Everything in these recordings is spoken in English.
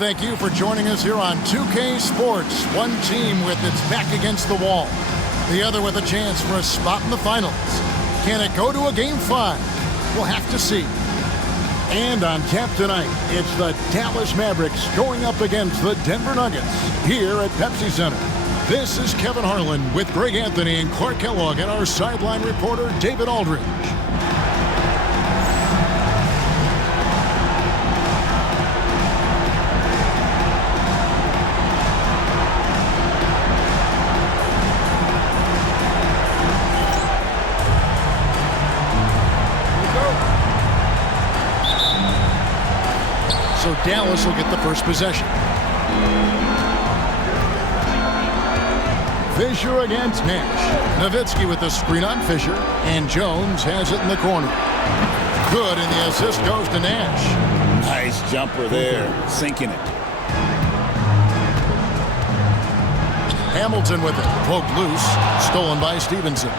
thank you for joining us here on 2K Sports. One team with its back against the wall, the other with a chance for a spot in the finals. Can it go to a Game 5? We'll have to see. And on tap tonight, it's the Dallas Mavericks going up against the Denver Nuggets here at Pepsi Center. This is Kevin Harlan with Greg Anthony and Clark Kellogg and our sideline reporter, David Aldridge. So Dallas will get the first possession. Fisher against Nash. Nowitzki with the screen on Fisher. And Jones has it in the corner. Good, and the assist goes to Nash. Nice jumper there, sinking it. Hamilton with it. Poked loose. Stolen by Stevenson.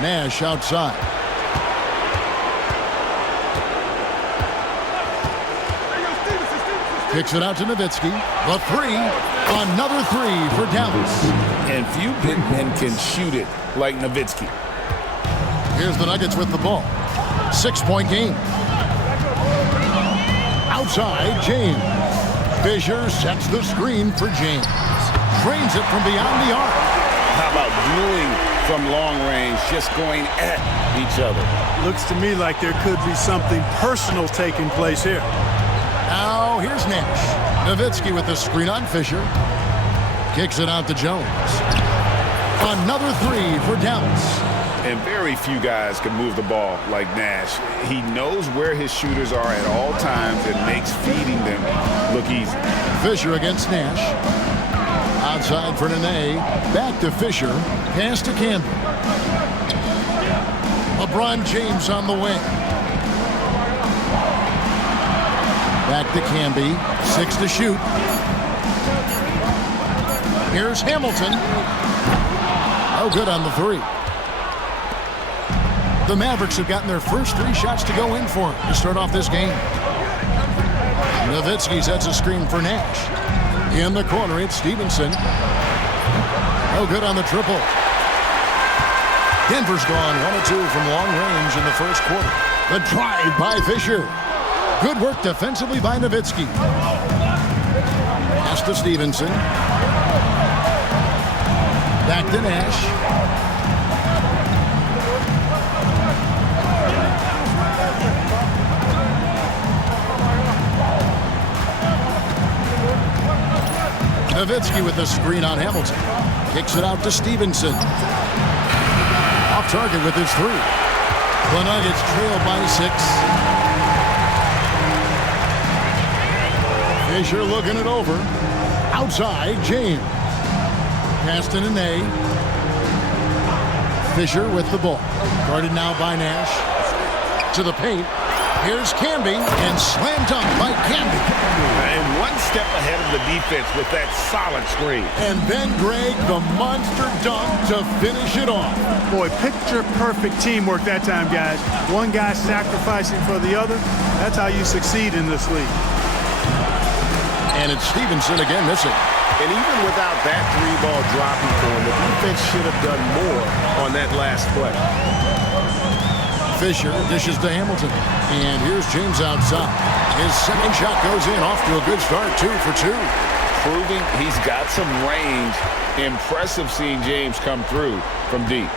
Nash outside. Kicks it out to Nowitzki. The three. Another three for Dallas. And few big men can shoot it like Nowitzki. Here's the Nuggets with the ball. 6-point game. Outside, James. Fisher sets the screen for James. Drains it from beyond the arc. How about dueling from long range, just going at each other? Looks to me like there could be something personal taking place here. Now here's Nash. Nowitzki with the screen on Fisher. Kicks it out to Jones. Another three for Dallas. And very few guys can move the ball like Nash. He knows where his shooters are at all times and makes feeding them look easy. Fisher against Nash. Outside for Nene. Back to Fisher. Pass to Campbell. LeBron James on the wing. Back to Camby. 6 to shoot. Here's Hamilton. Oh, good on the three. The Mavericks have gotten their first 3 shots to go in for him to start off this game. Nowitzki sets a screen for Nash. In the corner, it's Stevenson. Oh, good on the triple. Denver's gone 1 of 2 from long range in the first quarter. The drive by Fisher. Good work defensively by Nowitzki. Pass to Stevenson. Back to Nash. Nowitzki with the screen on Hamilton. Kicks it out to Stevenson. Off target with his 3. The Nuggets trail by 6. Fisher looking it over. Outside, James. Pass to Nene. Fisher with the ball. Guarded now by Nash. To the paint. Here's Camby, and slam dunk by Camby. And 1 step ahead of the defense with that solid screen. And then, Greg, the monster dunk to finish it off. Boy, picture-perfect teamwork that time, guys. One guy sacrificing for the other. That's how you succeed in this league. And it's Stevenson again missing. And even without that 3-ball dropping for him, the defense should have done more on that last play. Fisher dishes to Hamilton. And here's James outside. His second shot goes in, off to a good start, 2 for 2. Proving he's got some range. Impressive seeing James come through from deep.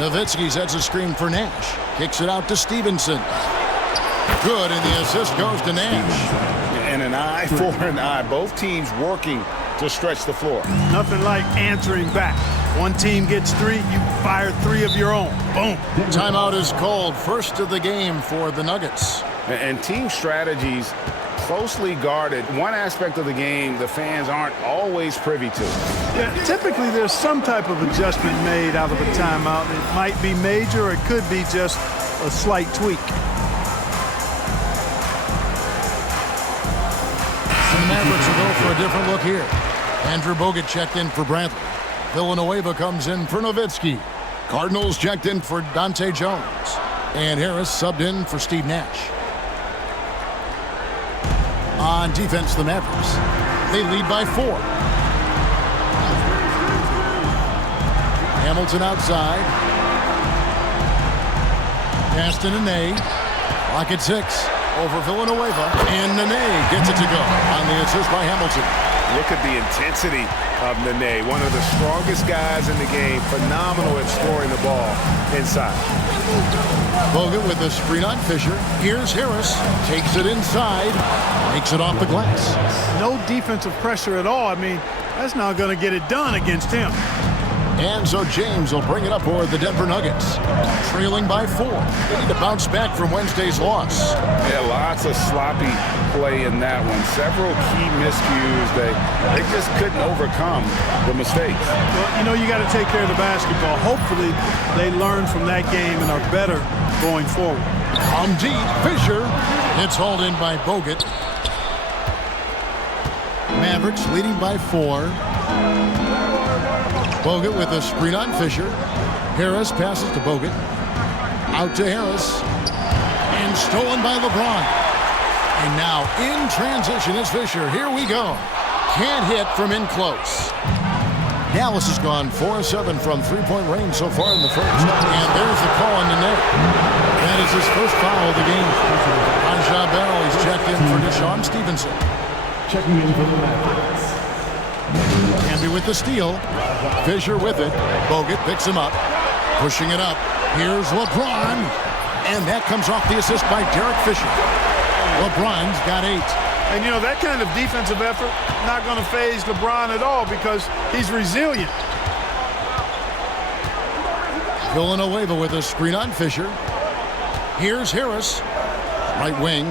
Nowitzki sets a screen for Nash. Kicks it out to Stevenson. Good, and the assist goes to Nash. And an eye for an eye. Both teams working to stretch the floor. Nothing like answering back. One team gets 3, you fire 3 of your own. Boom. Timeout is called. First of the game for the Nuggets. And team strategies closely guarded. One aspect of the game the fans aren't always privy to. Yeah, typically there's some type of adjustment made out of a timeout. It might be major or it could be just a slight tweak. And the Mavericks will go for a different look here. Andrew Bogut checked in for Bradley. Villanueva comes in for Nowitzki. Cardinals checked in for Dante Jones. And Harris subbed in for Steve Nash. On defense, the Mavericks. They lead by 4. Hamilton outside. Pass to Nene. Lock at 6. Over Villanueva. And Nene gets it to go on the assist by Hamilton. Look at the intensity of Nene, one of the strongest guys in the game. Phenomenal at scoring the ball inside. Bogut with a screen on Fisher. Here's Harris. Takes it inside. Makes it off the glass. No defensive pressure at all. I mean, that's not going to get it done against him. And so James will bring it up for the Denver Nuggets. Trailing by 4. They need to bounce back from Wednesday's loss. Yeah, lots of sloppy play in that one. Several key miscues. They just couldn't overcome the mistakes. Well, you know, you got to take care of the basketball. Hopefully, they learn from that game and are better going forward. On deep, Fisher. It's hauled in by Bogut. Mavericks leading by 4. Bogut with a screen on Fisher. Harris passes to Bogut. Out to Harris. And stolen by LeBron. And now in transition is Fisher. Here we go. Can't hit from in close. Dallas has gone 4-7 from three-point range so far in the first. And there's the call on the net. That is his first foul of the game. Raja Bell, he's checked in for Deshaun Stevenson. Checking in for the Mavericks. Canby with the steal. Fisher with it. Bogut picks him up. Pushing it up. Here's LeBron. And that comes off the assist by Derek Fisher. LeBron's got 8. And, you know, that kind of defensive effort not going to faze LeBron at all because he's resilient. Villanueva with a screen on Fisher. Here's Harris. Right wing.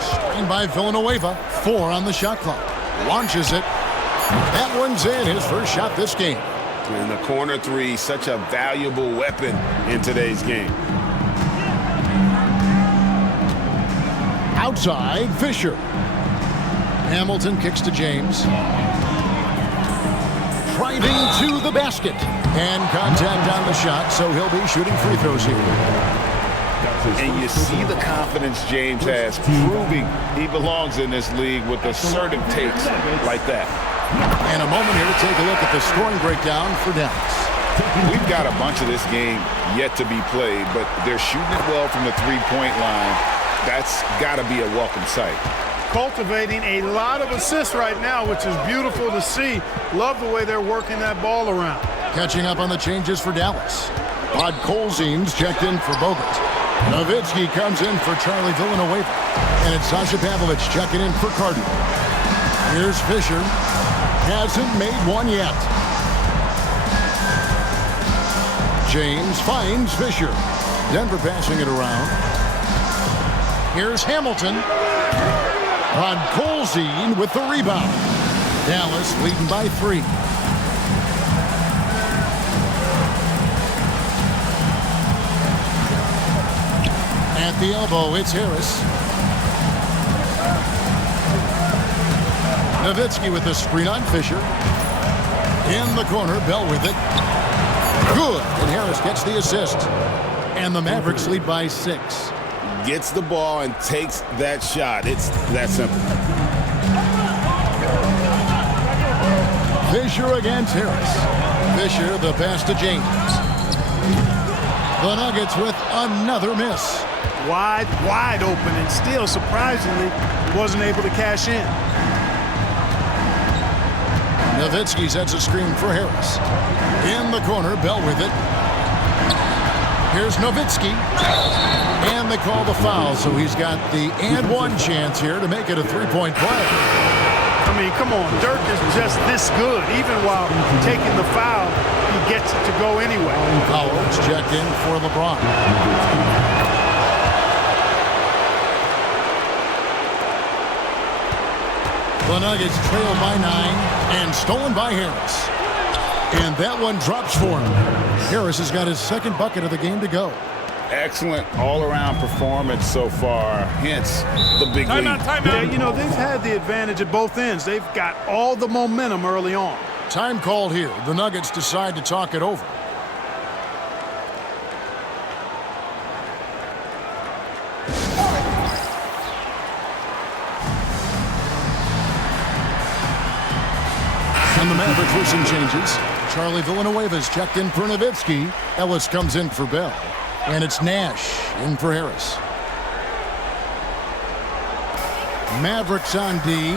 Screen by Villanueva. 4 on the shot clock. Launches it. That one's in. His first shot this game. And the corner 3, such a valuable weapon in today's game. Outside, Fisher. Hamilton kicks to James. Driving to the basket. And contact on the shot, so he'll be shooting free throws here. And you see the confidence James has, proving he belongs in this league with assertive takes like that. And a moment here to take a look at the scoring breakdown for Dallas. We've got a bunch of this game yet to be played, but they're shooting it well from the three-point line. That's got to be a welcome sight. Cultivating a lot of assists right now, which is beautiful to see. Love the way they're working that ball around. Catching up on the changes for Dallas. Rod Colzine's checked in for Bogut. Nowitzki comes in for Charlie Villanueva. And it's Sasha Pavlovich checking in for Carter. Here's Fisher. Hasn't made one yet. James finds Fisher. Denver passing it around. Here's Hamilton. Rod Colzine with the rebound. Dallas leading by 3. At the elbow, it's Harris. Nowitzki with the screen on Fisher. In the corner, Bell with it. Good, and Harris gets the assist. And the Mavericks lead by 6. Gets the ball and takes that shot. It's that simple. Fisher against Harris. Fisher, the pass to James. The Nuggets with another miss. Wide open, and still, surprisingly, wasn't able to cash in. Nowitzki sets a screen for Harris. In the corner, Bell with it. Here's Nowitzki. And they call the foul, so he's got the and one chance here to make it a three-point play. I mean, come on, Dirk is just this good. Even while taking the foul, he gets it to go anyway. Howard's checked in for LeBron. The Nuggets trail by 9 and stolen by Harris. And that one drops for him. Harris has got his second bucket of the game to go. Excellent all-around performance so far, hence the big lead. Yeah, you know, they've had the advantage at both ends. They've got all the momentum early on. Time called here. The Nuggets decide to talk it over. Mavericks with some changes. Charlie Villanueva's checked in for Nowitzki. Ellis comes in for Bell. And it's Nash in for Harris. Mavericks on D.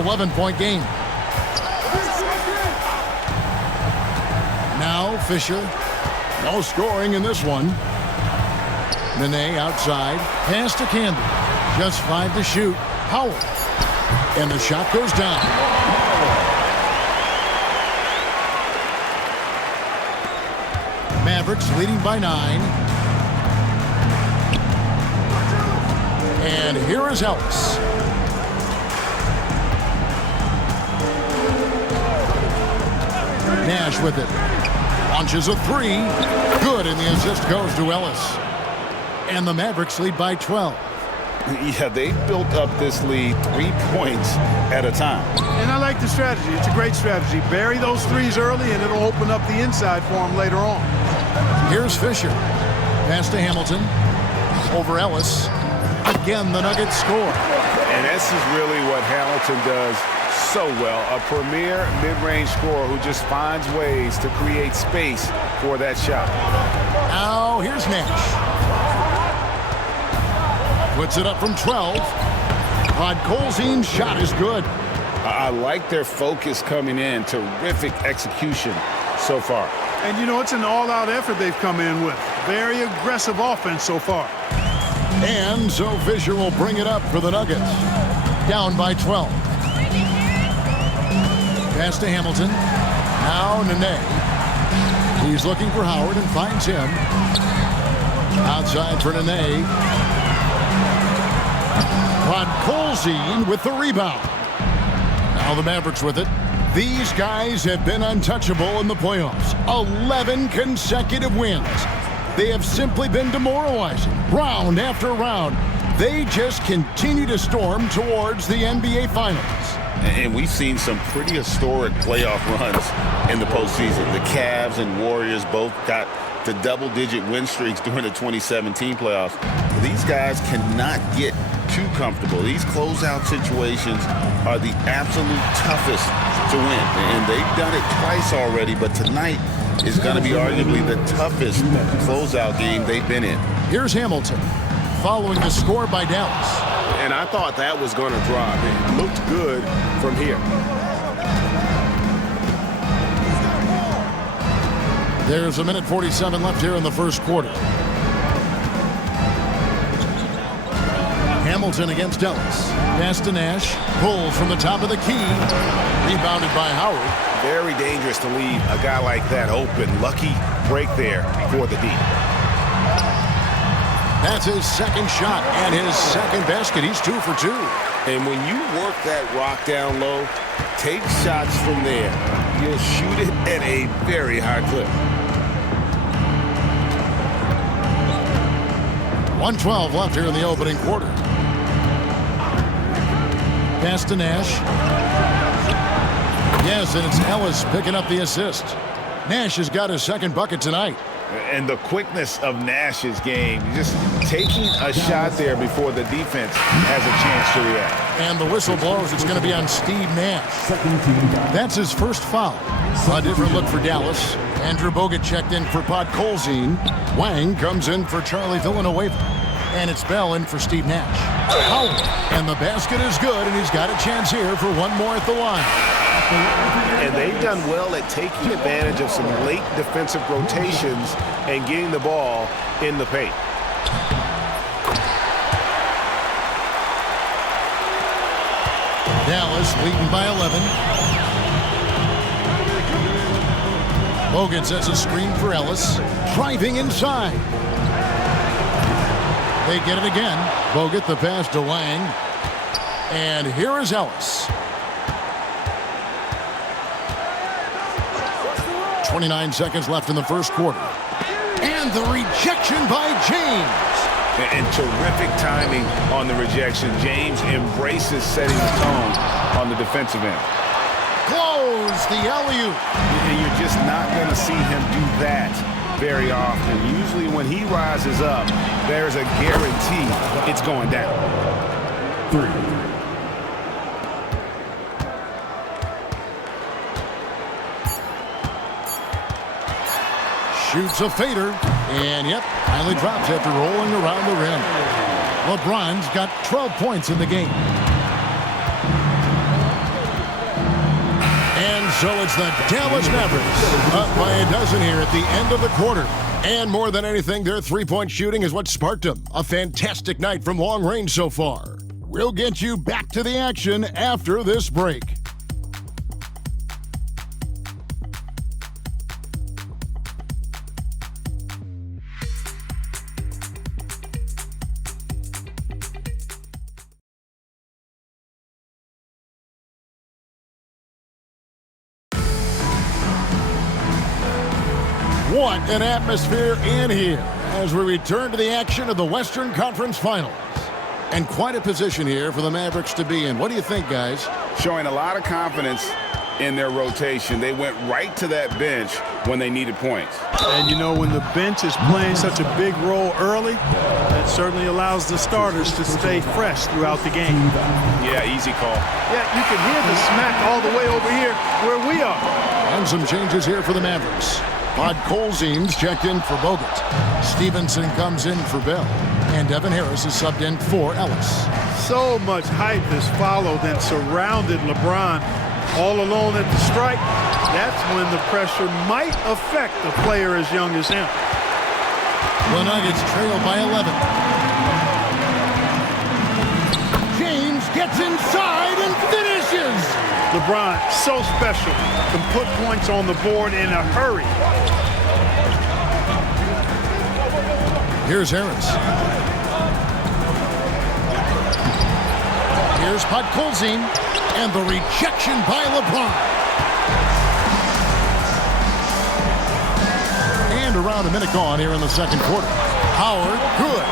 11-point game. Now Fisher. No scoring in this one. Nene outside. Pass to Campbell. Just 5 to shoot. Howard. And the shot goes down. Mavericks leading by 9. And here is Ellis. Nash with it. Launches a 3. Good, and the assist goes to Ellis. And the Mavericks lead by 12. Yeah, they built up this lead 3 points at a time. And I like the strategy. It's a great strategy. Bury those threes early, and it'll open up the inside for them later on. Here's Fisher. Pass to Hamilton. Over Ellis. Again, the Nuggets score. And this is really what Hamilton does so well. A premier mid-range scorer who just finds ways to create space for that shot. Now, here's Nash. Puts it up from 12. Podkolzin's shot is good. I like their focus coming in. Terrific execution so far. And, you know, it's an all-out effort they've come in with. Very aggressive offense so far. And so Fisher will bring it up for the Nuggets. Down by 12. Pass to Hamilton. Now Nene. He's looking for Howard and finds him. Outside for Nene. Podkolzin with the rebound. Now the Mavericks with it. These guys have been untouchable in the playoffs. 11 consecutive wins. They have simply been demoralizing, round after round. They just continue to storm towards the NBA Finals. And we've seen some pretty historic playoff runs in the postseason. The Cavs and Warriors both got the double-digit win streaks during the 2017 playoffs. These guys cannot get too comfortable. These closeout situations are the absolute toughest to win. And they've done it twice already, but tonight is going to be arguably the toughest closeout game they've been in. Here's Hamilton following the score by Dallas. And I thought that was going to drop. It looked good from here. There's 1:47 left here in the first quarter. Hamilton against Ellis. Pass to Nash. Pulls from the top of the key. Rebounded by Howard. Very dangerous to leave a guy like that open. Lucky break there for the D. That's his second shot and his second basket. He's 2 for 2. And when you work that rock down low, take shots from there. You'll shoot it at a very high clip. 1:12 left here in the opening quarter. Pass to Nash. Yes, and it's Ellis picking up the assist. Nash has got his second bucket tonight. And the quickness of Nash's game, just taking a shot there before the defense has a chance to react. And the whistle blows. It's going to be on Steve Nash. That's his first foul. A different look for Dallas. Andrew Bogut checked in for Podkolzin. Wang comes in for Charlie Villanueva. And it's Bell in for Steve Nash. Howard. And the basket is good, and he's got a chance here for one more at the line. And they've done well at taking advantage of some late defensive rotations and getting the ball in the paint. Dallas leading by 11. Bogut sets a screen for Ellis. Driving inside. They get it again. Bogut the pass to Wang. And here is Ellis. 29 seconds left in the first quarter. And the rejection by James. And terrific timing on the rejection. James embraces setting the tone on the defensive end. Close the alley-oop. And you're just not going to see him do that very often. Usually when he rises up, there's a guarantee it's going down. 3. Shoots a fader, and yep, finally drops after rolling around the rim. LeBron's got 12 points in the game. And so it's the Dallas Mavericks up by a dozen here at the end of the quarter. And more than anything, their three-point shooting is what sparked them. A fantastic night from long range so far. We'll get you back to the action after this break. What an atmosphere in here as we return to the action of the Western Conference Finals. And quite a position here for the Mavericks to be in. What do you think, guys? Showing a lot of confidence in their rotation. They went right to that bench when they needed points. And, you know, when the bench is playing such a big role early, that certainly allows the starters to stay fresh throughout the game. Yeah, easy call. Yeah, you can hear the smack all the way over here where we are. And some changes here for the Mavericks. Podkolzin's checked in for Bogut. Stevenson comes in for Bell. And Devin Harris is subbed in for Ellis. So much hype has followed and surrounded LeBron all alone at the stripe. That's when the pressure might affect a player as young as him. The Nuggets trail by 11. James gets inside and finishes. LeBron, so special, can put points on the board in a hurry. Here's Harris. Here's Podkolzin, and the rejection by LeBron. And around a minute gone here in the second quarter. Howard, good.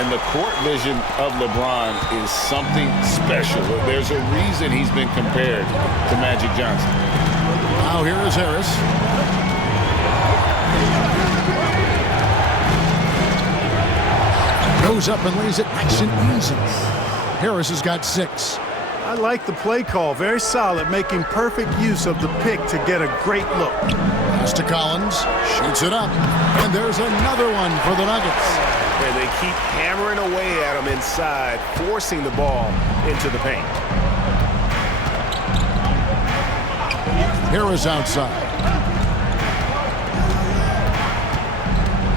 And the court vision of LeBron is something special. There's a reason he's been compared to Magic Johnson. Now here is Harris. Goes up and lays it nice and easy. Harris has got 6. I like the play call. Very solid, making perfect use of the pick to get a great look. Pass to Collins. Shoots it up. And there's another one for the Nuggets. And they keep hammering away at him inside, forcing the ball into the paint. Harris outside.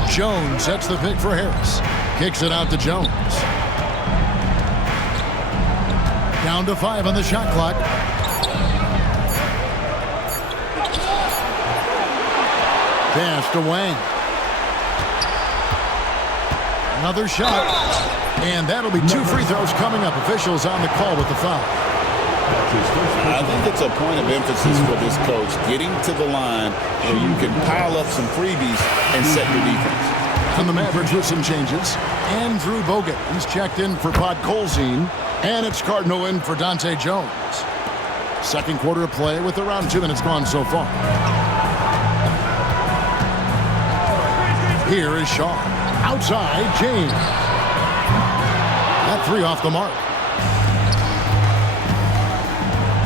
Jones sets the pick for Harris. Kicks it out to Jones. Down to 5 on the shot clock. Pass to Wang. Another shot. And that'll be 2 free throws coming up. Officials on the call with the foul. I think it's a point of emphasis for this coach, getting to the line where you can pile up some freebies and set your defense. From the Mavericks with some changes. Andrew Bogut, he's checked in for Podkolzin. And it's Cardinal in for Dante Jones. Second quarter of play with around 2 minutes gone so far. Here is Shaw. Outside, James. That 3 off the mark.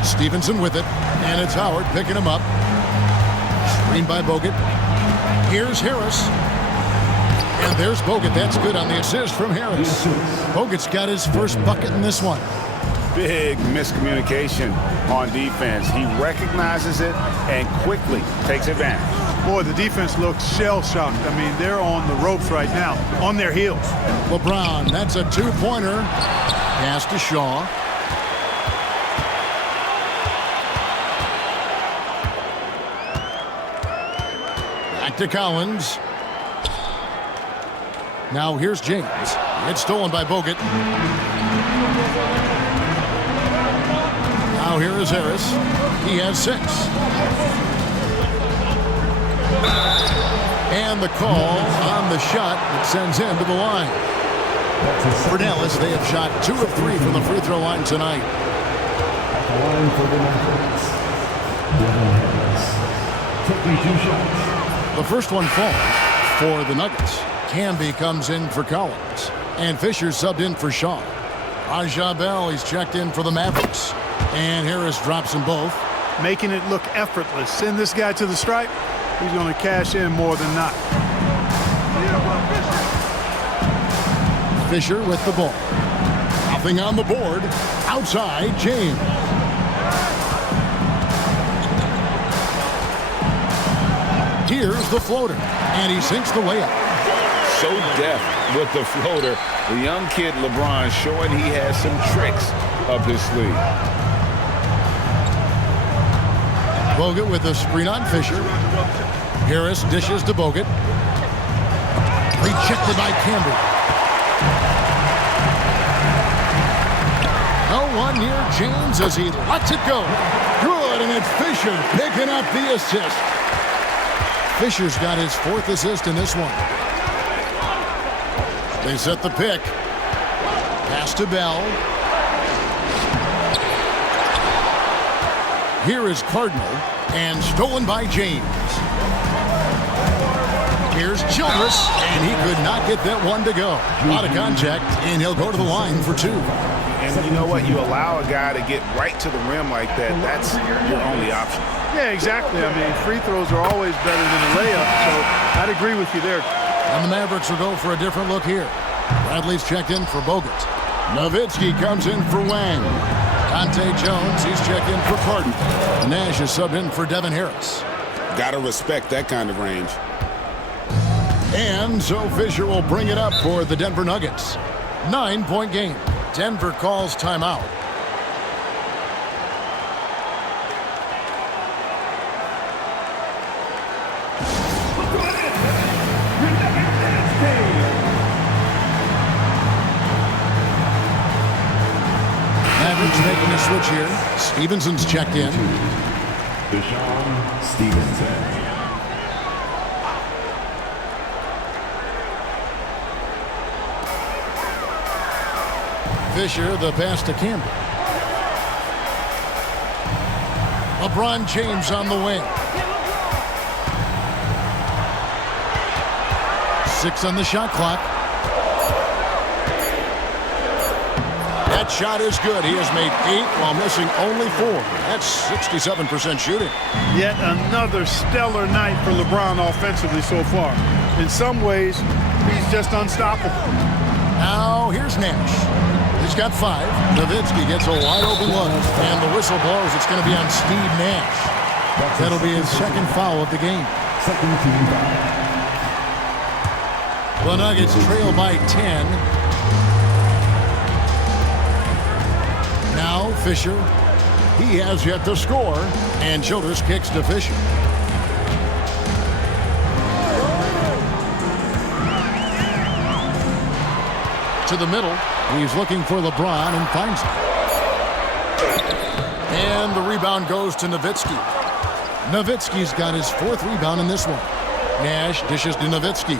Stevenson with it. And it's Howard picking him up. Screened by Bogut. Here's Harris. And there's Bogut. That's good on the assist from Harris. Bogut's got his first bucket in this one. Big miscommunication on defense. He recognizes it and quickly takes advantage. Boy, the defense looks shell-shocked. I mean, they're on the ropes right now, on their heels. LeBron, that's a 2-pointer. Pass to Shaw. Back to Collins. Now here's James. It's stolen by Bogut. Now here is Harris. He has 6. And the call on the shot that sends him to the line. For Dallas, they have shot 2 of 3 from the free throw line tonight. At the line for the Mavericks, Devin Harris, taking 2 shots. The first one falls for the Nuggets. Camby comes in for Collins. And Fisher subbed in for Shaw. Raja Bell, he's checked in for the Mavericks. And Harris drops them both. Making it look effortless. Send this guy to the stripe. he's going to cash in more than not. Fisher with the ball. Nothing on the board. Outside, James. Here's the floater, and he sinks the layup. So deft with the floater. The young kid LeBron showing he has some tricks up his sleeve. Bogut with the screen on Fisher. Harris dishes to Bogut. Rejected by Campbell. No one near James as he lets it go. Good, and it's Fisher picking up the assist. Fisher's got his 4th assist in this one. They set the pick. Pass to Bell. Here is Cardinal, and stolen by James. Here's Childress, and he could not get that one to go. Out of contact, and he'll go to the line for 2. And you know what? You allow a guy to get right to the rim like that, that's your only option. Yeah, exactly. I mean, free throws are always better than a layup, so I'd agree with you there. And the Mavericks will go for a different look here. Bradley's checked in for Bogut. Nowitzki comes in for Wang. Dante Jones, he's checked in for Carton. Nash is subbed in for Devin Harris. Gotta respect that kind of range. And so Fisher will bring it up for the Denver Nuggets. 9-point game. Denver calls timeout. Mavericks making a switch here. Stevenson's checked in. Deshaun Stevenson. Fisher, the pass to Campbell. LeBron James on the wing. 6 on the shot clock. That shot is good. He has made 8 while missing only 4. That's 67% shooting. Yet another stellar night for LeBron offensively so far. In some ways, he's just unstoppable. Now here's Nash. He's got 5. Nowitzki gets a wide open look, and the whistle blows. It's going to be on Steve Nash. That'll be his 2nd foul of the game. Second team foul. The Nuggets trail by 10. Now Fisher. He has yet to score, and Childress kicks to Fisher. To the middle. He's looking for LeBron and finds him. And the rebound goes to Nowitzki. Nowitzki's got his 4th rebound in this one. Nash dishes to Nowitzki.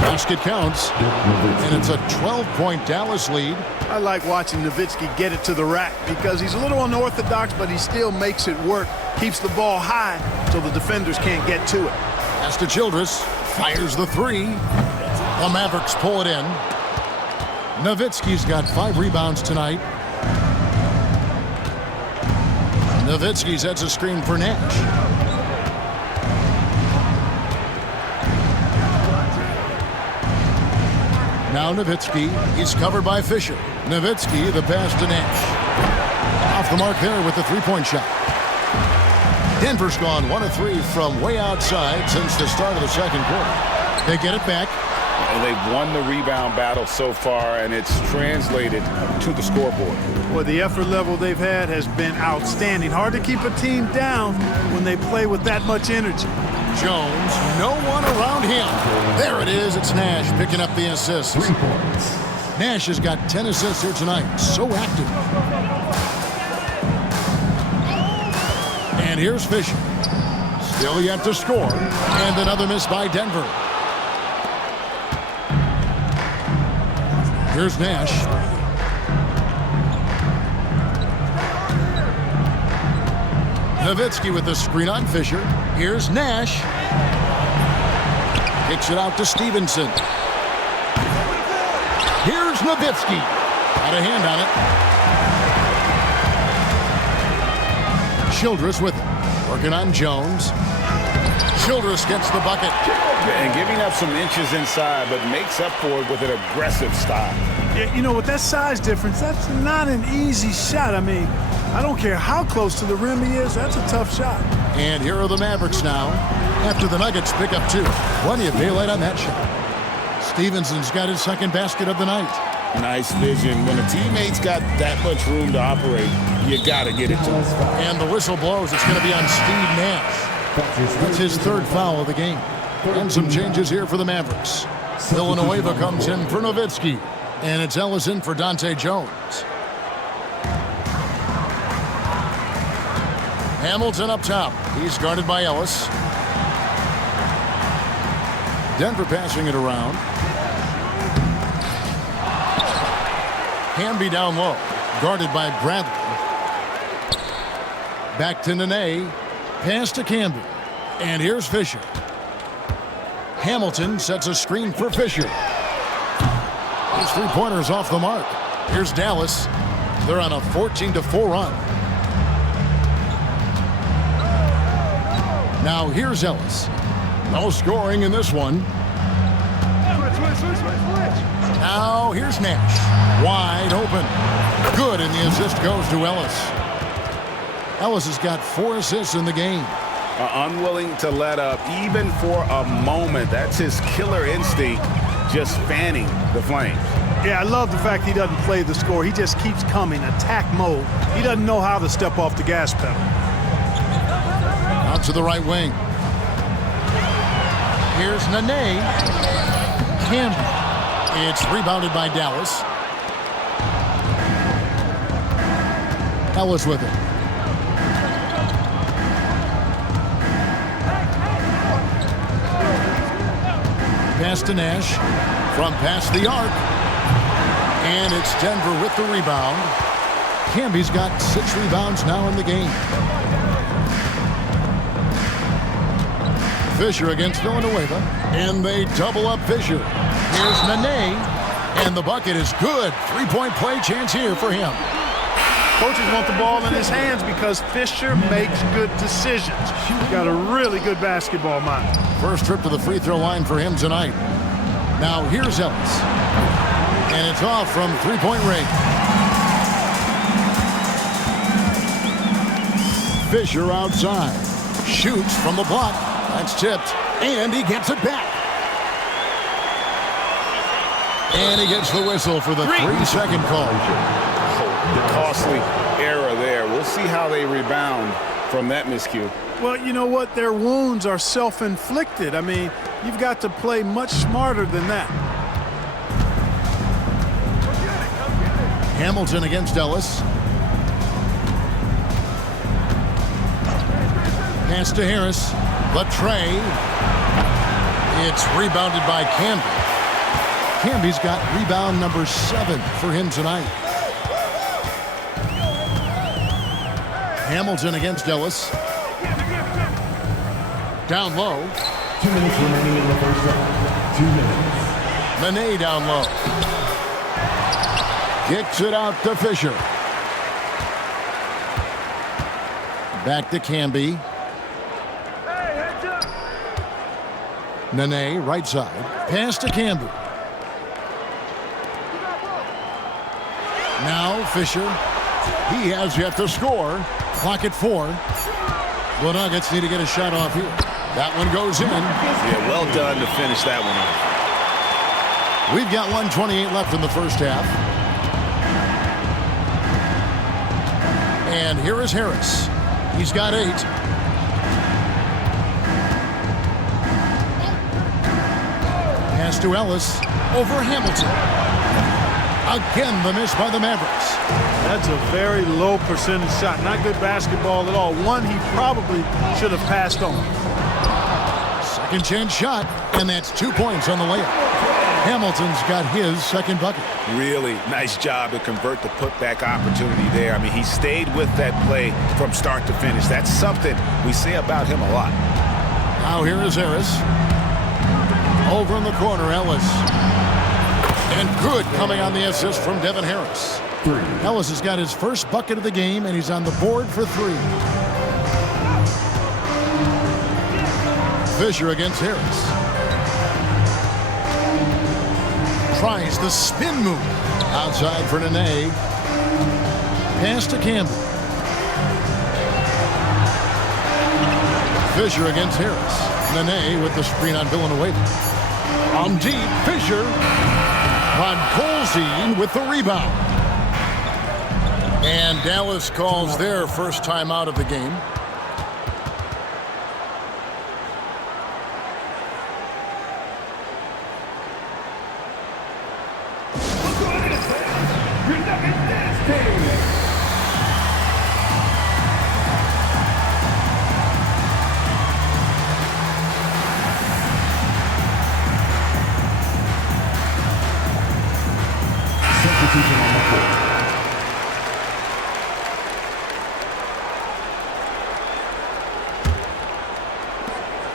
Basket counts. And it's a 12-point Dallas lead. I like watching Nowitzki get it to the rack because he's a little unorthodox, but he still makes it work. Keeps the ball high so the defenders can't get to it. Pass to Childress. Fires the 3. The Mavericks pull it in. Nowitzki's got 5 rebounds tonight. Nowitzki sets a screen for Nash. Now Nowitzki. He's covered by Fisher. Nowitzki, the pass to Nash. Off the mark there with the 3-point shot. Denver's gone 1 of 3 from way outside since the start of the 2nd quarter. They get it back. And they've won the rebound battle so far, and it's translated to the scoreboard. Well, the effort level they've had has been outstanding. Hard to keep a team down when they play with that much energy. Jones, no one around him. There it is. It's Nash picking up the assists. 3 points. Nash has got 10 assists here tonight. So active. And here's Fisher. Still yet to score. And another miss by Denver. Here's Nash. Nowitzki with the screen on Fisher. Here's Nash. Kicks it out to Stevenson. Here's Nowitzki. Got a hand on it. Childress with it. Working on Jones. Childress gets the bucket. And giving up some inches inside, but makes up for it with an aggressive style. Yeah, you know, with that size difference, that's not an easy shot. I mean, I don't care how close to the rim he is, that's a tough shot. And here are the Mavericks now, after the Nuggets pick up 2. Plenty of daylight on that shot. Stevenson's got his second basket of the night. Nice vision. When a teammate's got that much room to operate, you got to get it to him. And the whistle blows. It's going to be on Steve Nash. That's his 3rd foul of the game. And some changes here for the Mavericks. Villanueva comes in for Nowitzki. And it's Ellis in for Dante Jones. Hamilton up top. He's guarded by Ellis. Denver passing it around. Hamby down low. Guarded by Bradley. Back to Nene. Pass to Camby. And here's Fisher. Hamilton sets a screen for Fisher. His 3-pointers off the mark. Here's Dallas. They're on a 14-4 run. Now here's Ellis. No scoring in this one. Now here's Nash. Wide open. Good, and the assist goes to Ellis. Ellis has got 4 assists in the game. Unwilling to let up even for a moment. That's his killer instinct, just fanning the flames. Yeah, I love the fact he doesn't play the score. He just keeps coming, attack mode. He doesn't know how to step off the gas pedal. Out to the right wing. Here's Nene. Camby. It's rebounded by Dallas. Ellis with it. Pass to Nash. From past the arc. And it's Denver with the rebound. Camby's got 6 rebounds now in the game. Fisher against Villanueva. And they double up Fisher. Here's Nene. And the bucket is good. 3-point play chance here for him. Coaches want the ball in his hands because Fisher makes good decisions. He's got a really good basketball mind. First trip to the free throw line for him tonight. Now here's Ellis. And it's off from 3-point range. Fisher outside. Shoots from the block. That's tipped. And he gets it back. And he gets the whistle for the 3-second call. The costly error there. We'll see how they rebound from that miscue. Well, you know what? Their wounds are self-inflicted. I mean, you've got to play much smarter than that. Hamilton against Ellis. Pass to Harris. The tray. It's rebounded by Camby. Camby's got rebound number 7 for him tonight. Hamilton against Ellis. Down low. 2 minutes remaining in the first half. 2 minutes. Nene down low. Kicks it out to Fisher. Back to Camby. Nene, right side. Pass to Camby. Now Fisher. He has yet to score. Clock at 4. The Nuggets need to get a shot off here. That one goes in. Yeah, well done to finish that one off. We've got 1:28 left in the first half. And here is Harris. He's got 8. Pass to Ellis. Over Hamilton. Again, the miss by the Mavericks. That's a very low percentage shot. Not good basketball at all. One he probably should have passed on. Second chance shot, and that's 2 points on the layup. Hamilton's got his second bucket. Really nice job to convert the putback opportunity there. I mean, he stayed with that play from start to finish. That's something we say about him a lot. Now here is Harris. Over in the corner, Ellis. And good coming on the assist from Devin Harris. 3. Ellis has got his first bucket of the game, and he's on the board for 3. Fisher against Harris. Tries the spin move. Outside for Nene. Pass to Campbell. Fisher against Harris. Nene with the screen on Villanueva. On deep, Fisher. Podkolzin with the rebound. And Dallas calls their first timeout of the game.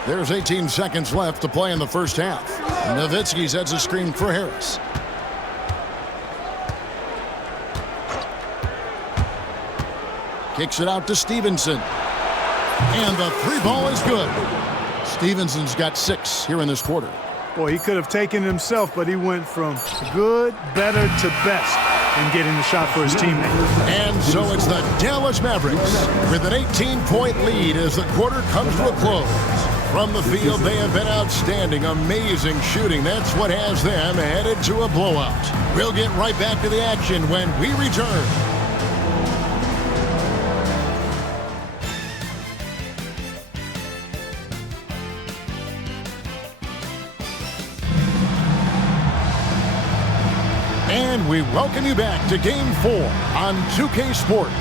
There's 18 seconds left to play in the first half. Nowitzki sets a screen for Harris. Kicks it out to Stevenson. And the three ball is good. Stevenson's got 6 here in this quarter. Boy, he could have taken it himself, but he went from good, better to best in getting the shot for his teammate. And so it's the Dallas Mavericks with an 18-point lead as the quarter comes to a close. From the field, they have been outstanding, amazing shooting. That's what has them headed to a blowout. We'll get right back to the action when we return. And we welcome you back to Game 4 on 2K Sports.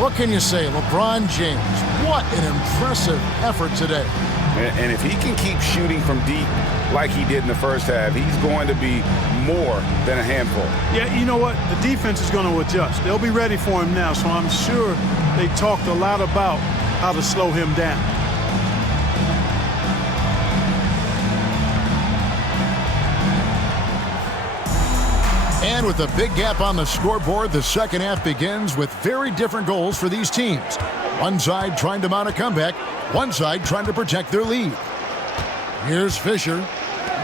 What can you say, LeBron James? What an impressive effort today. And if he can keep shooting from deep like he did in the first half, he's going to be more than a handful. Yeah, you know what? The defense is going to adjust. They'll be ready for him now, so I'm sure they talked a lot about how to slow him down. And with a big gap on the scoreboard, the second half begins with very different goals for these teams. One side trying to mount a comeback, one side trying to protect their lead. Here's Fisher.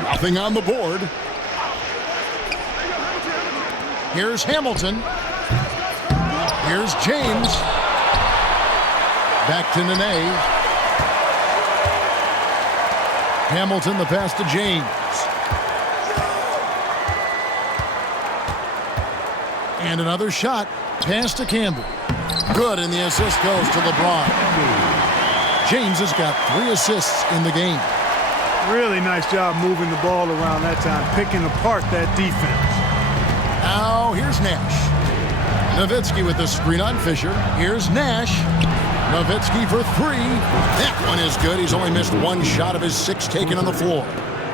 Nothing on the board. Here's Hamilton. Here's James. Back to Nene. Hamilton, the pass to James. And another shot. Pass to Campbell. Good, and the assist goes to LeBron. James has got 3 assists in the game. Really nice job moving the ball around that time, picking apart that defense. Now, here's Nash. Nowitzki with the screen on Fisher. Here's Nash. Nowitzki for 3. That one is good. He's only missed 1 shot of his 6 taken on the floor.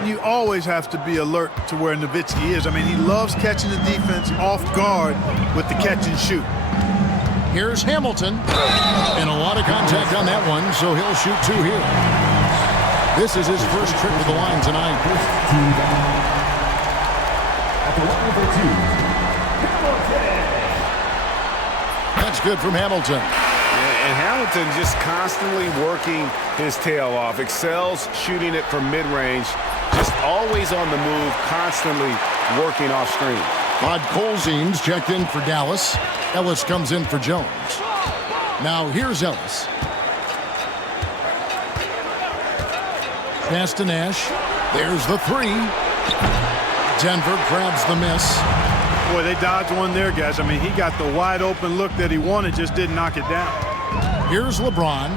You always have to be alert to where Nowitzki is. I mean, he loves catching the defense off guard with the catch and shoot. Here's Hamilton. And a lot of contact on that one, so he'll shoot 2 here. This is his first trip to the line tonight. At the line for 2, Hamilton. That's good from Hamilton. And Hamilton just constantly working his tail off, excels shooting it from mid-range, just always on the move, constantly working off screen. Podkolzin's checked in for Dallas. Ellis comes in for Jones. Now here's Ellis. Pass to Nash. There's the 3. Denver grabs the miss. Boy, they dodged one there, guys. I mean, he got the wide open look that he wanted, just didn't knock it down. Here's LeBron.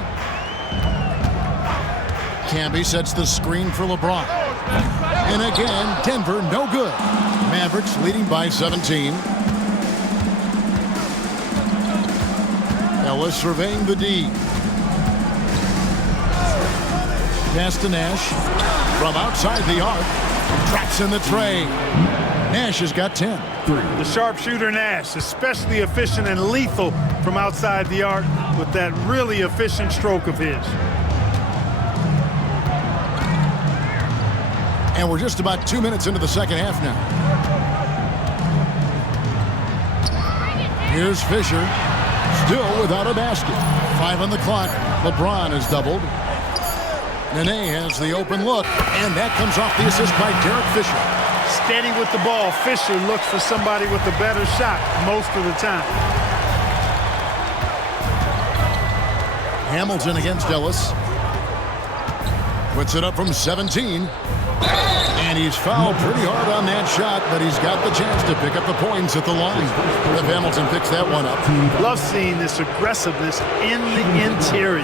Camby sets the screen for LeBron. And again, Denver no good. Mavericks leading by 17. Ellis surveying the D. Pass to Nash. From outside the arc. Traps in the tray. Nash has got 10. The sharpshooter Nash, especially efficient and lethal from outside the arc with that really efficient stroke of his. And we're just about 2 minutes into the second half now. Here's Fisher. Still without a basket. 5 on the clock. LeBron is doubled. Nene has the open look, and that comes off the assist by Derek Fisher. Steady with the ball. Fisher looks for somebody with a better shot most of the time. Hamilton against Ellis. Puts it up from 17. And he's fouled pretty hard on that shot, but he's got the chance to pick up the points at the line. If Hamilton picks that one up. Love seeing this aggressiveness in the interior.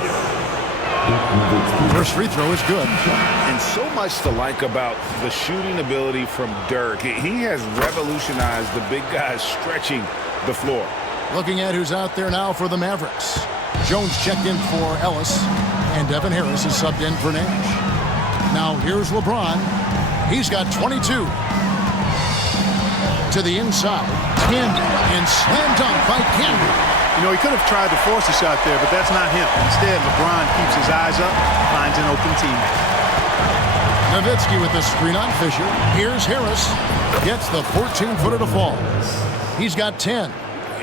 First free throw is good. And so much to like about the shooting ability from Dirk. He has revolutionized the big guys stretching the floor. Looking at who's out there now for the Mavericks. Jones checked in for Ellis, and Devin Harris is subbed in for Nash. Now here's LeBron. He's got 22. To the inside. Camby, and slam dunk by Camby. You know, he could have tried to force a shot there, but that's not him. Instead, LeBron keeps his eyes up, finds an open teammate. Nowitzki with the screen on Fisher. Here's Harris. Gets the 14-footer to fall. He's got 10.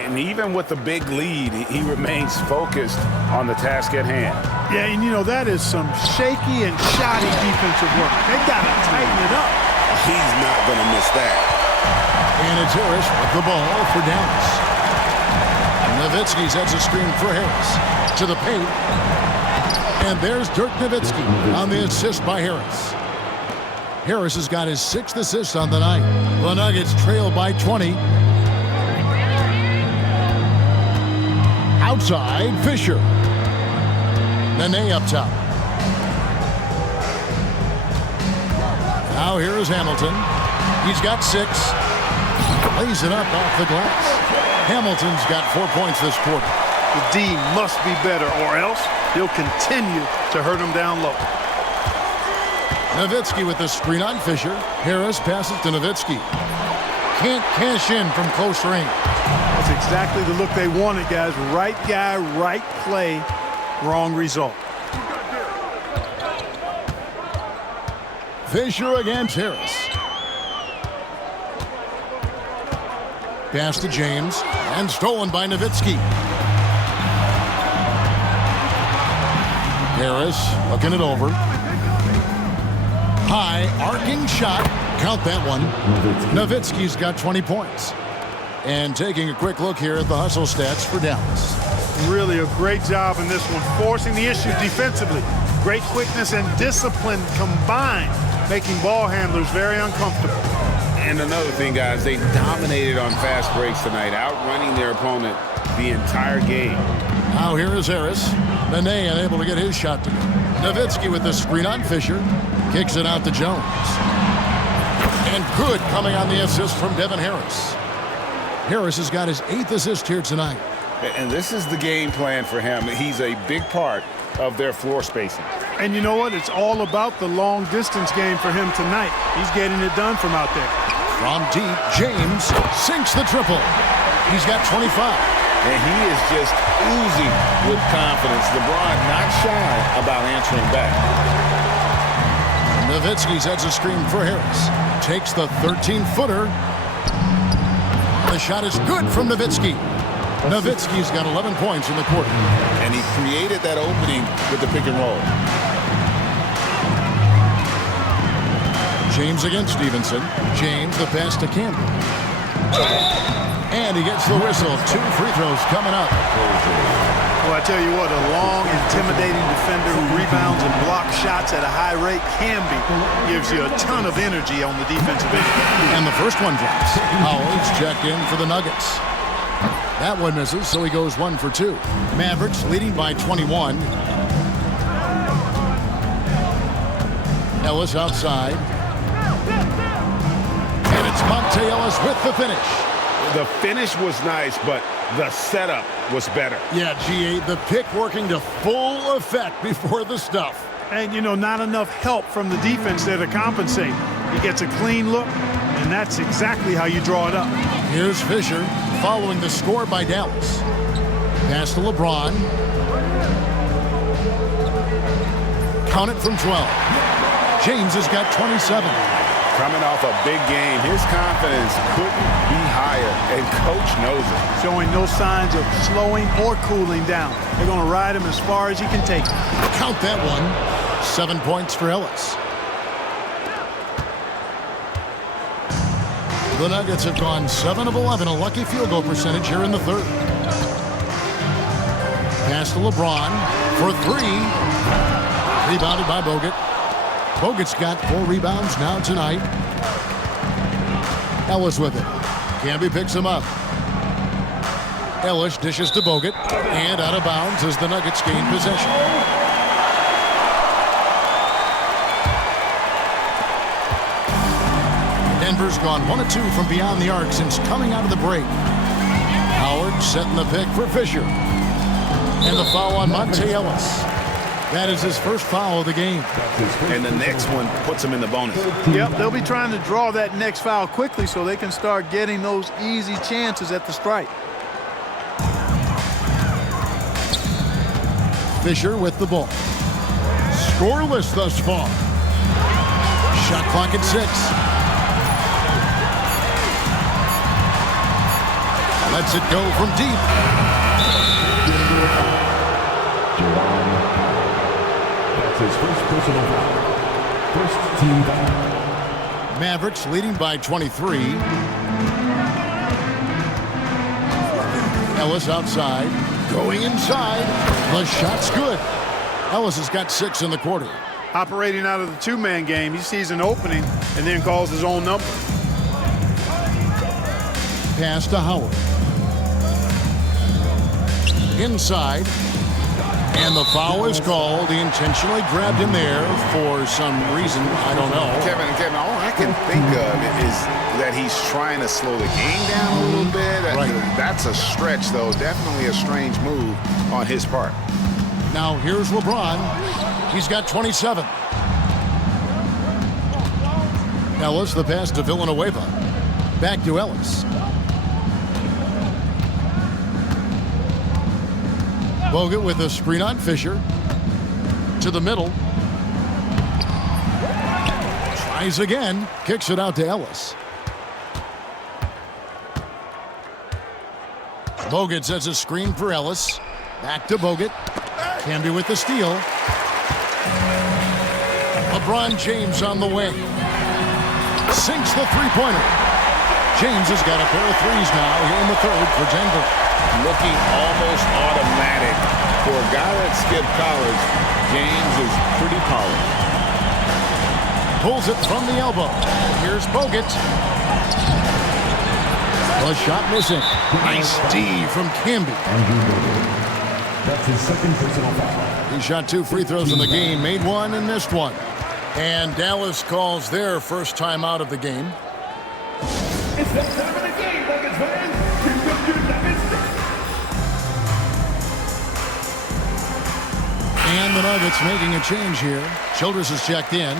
And even with the big lead, he remains focused on the task at hand. Yeah, and you know, that is some shaky and shoddy defensive work. They got to tighten it up. He's not going to miss that. And it's Harris with the ball for Dallas. Nowitzki sets a screen for Harris. To the paint. And there's Dirk Nowitzki on the assist by Harris. Harris has got his 6th assist on the night. The Nuggets trail by 20. Outside, Fisher. Nene up top. Now here is Hamilton. He's got 6. Lays it up off the glass. Hamilton's got 4 points this quarter. The D must be better, or else he'll continue to hurt him down low. Nowitzki with the screen on Fisher. Harris passes to Nowitzki. Can't cash in from close range. That's exactly the look they wanted, guys. Right guy, right play, wrong result. Fisher against Harris. Pass to James, and stolen by Nowitzki. Harris looking it over. High, arcing shot. Count that one. Nowitzki's got 20 points. And taking a quick look here at the hustle stats for Dallas. Really a great job in this one, forcing the issue defensively. Great quickness and discipline combined, making ball handlers very uncomfortable. And another thing, guys, they dominated on fast breaks tonight, outrunning their opponent the entire game. Now here is Harris. Nene unable to get his shot to go. Nowitzki with the screen on Fisher. Kicks it out to Jones. And good coming on the assist from Devin Harris. Harris has got his 8th assist here tonight. And this is the game plan for him. He's a big part of their floor spacing. And you know what? It's all about the long distance game for him tonight. He's getting it done from out there. From deep, James sinks the triple. He's got 25. And he is just oozing with confidence. LeBron not shy about answering back. Nowitzki sets a screen for Harris. Takes the 13-footer. The shot is good from Nowitzki. Nowitzki's got 11 points in the quarter. And he created that opening with the pick and roll. James against Stevenson. James the pass to Camby. And he gets the whistle. 2 free throws coming up. Well, I tell you what, a long, intimidating defender who rebounds and blocks shots at a high rate, Camby, gives you a ton of energy on the defensive end. And the first one drops. Howard's checked in for the Nuggets. That one misses, so he goes 1 for 2. Mavericks leading by 21. Ellis outside. And it's Monte Ellis with the finish. The finish was nice, but the setup was better. Yeah, G8, the pick working to full effect before the stuff. And, you know, not enough help from the defense there to compensate. He gets a clean look, and that's exactly how you draw it up. Here's Fisher following the score by Dallas. Pass to LeBron. Count it from 12. James has got 27. Coming off a big game, his confidence couldn't be higher, and coach knows it. Showing no signs of slowing or cooling down. They're going to ride him as far as he can take it. Count that one. 7 points for Ellis. The Nuggets have gone 7 of 11, a lucky field goal percentage here in the third. Pass to LeBron for 3. Rebounded by Bogut. Bogut's got 4 rebounds now tonight. Ellis with it. Camby picks him up. Ellis dishes to Bogut. And out of bounds as the Nuggets gain possession. Denver's gone 1 of 2 from beyond the arc since coming out of the break. Howard setting the pick for Fisher. And the foul on Monte Ellis. That is his first foul of the game. And the next one puts him in the bonus. Yep, they'll be trying to draw that next foul quickly so they can start getting those easy chances at the strike. Fisher with the ball. Scoreless thus far. Shot clock at 6. Lets it go from deep. That's his first personal foul. First team foul. Mavericks leading by 23. Ellis outside. Going inside. The shot's good. Ellis has got 6 in the quarter. Operating out of the two-man game, he sees an opening and then calls his own number. Pass to Howard. Inside. And the foul is called. He intentionally grabbed him there for some reason. I don't know. Kevin, all I can think of is that he's trying to slow the game down a little bit. That's a stretch, though. Definitely a strange move on his part. Now here's LeBron. He's got 27. Ellis, the pass to Villanueva. Back to Ellis. Bogut with a screen on Fisher. To the middle. Tries again. Kicks it out to Ellis. Bogut sets a screen for Ellis. Back to Bogut. Camby with the steal. LeBron James on the way. Sinks the three-pointer. James has got a pair of threes now here in the third for Denver. Looking almost automatic. For a guy that skipped college, James is pretty polished. Pulls it from the elbow. Here's Bogut. The shot missing. Nice D from Camby. That's his second personal foul. He shot 2 free throws in the game, made 1 and missed 1. And Dallas calls their first time out of the game. It's that time of the game, Nuggets fans. Defend your Nuggets. And the Nuggets making a change here. Childress is checked in.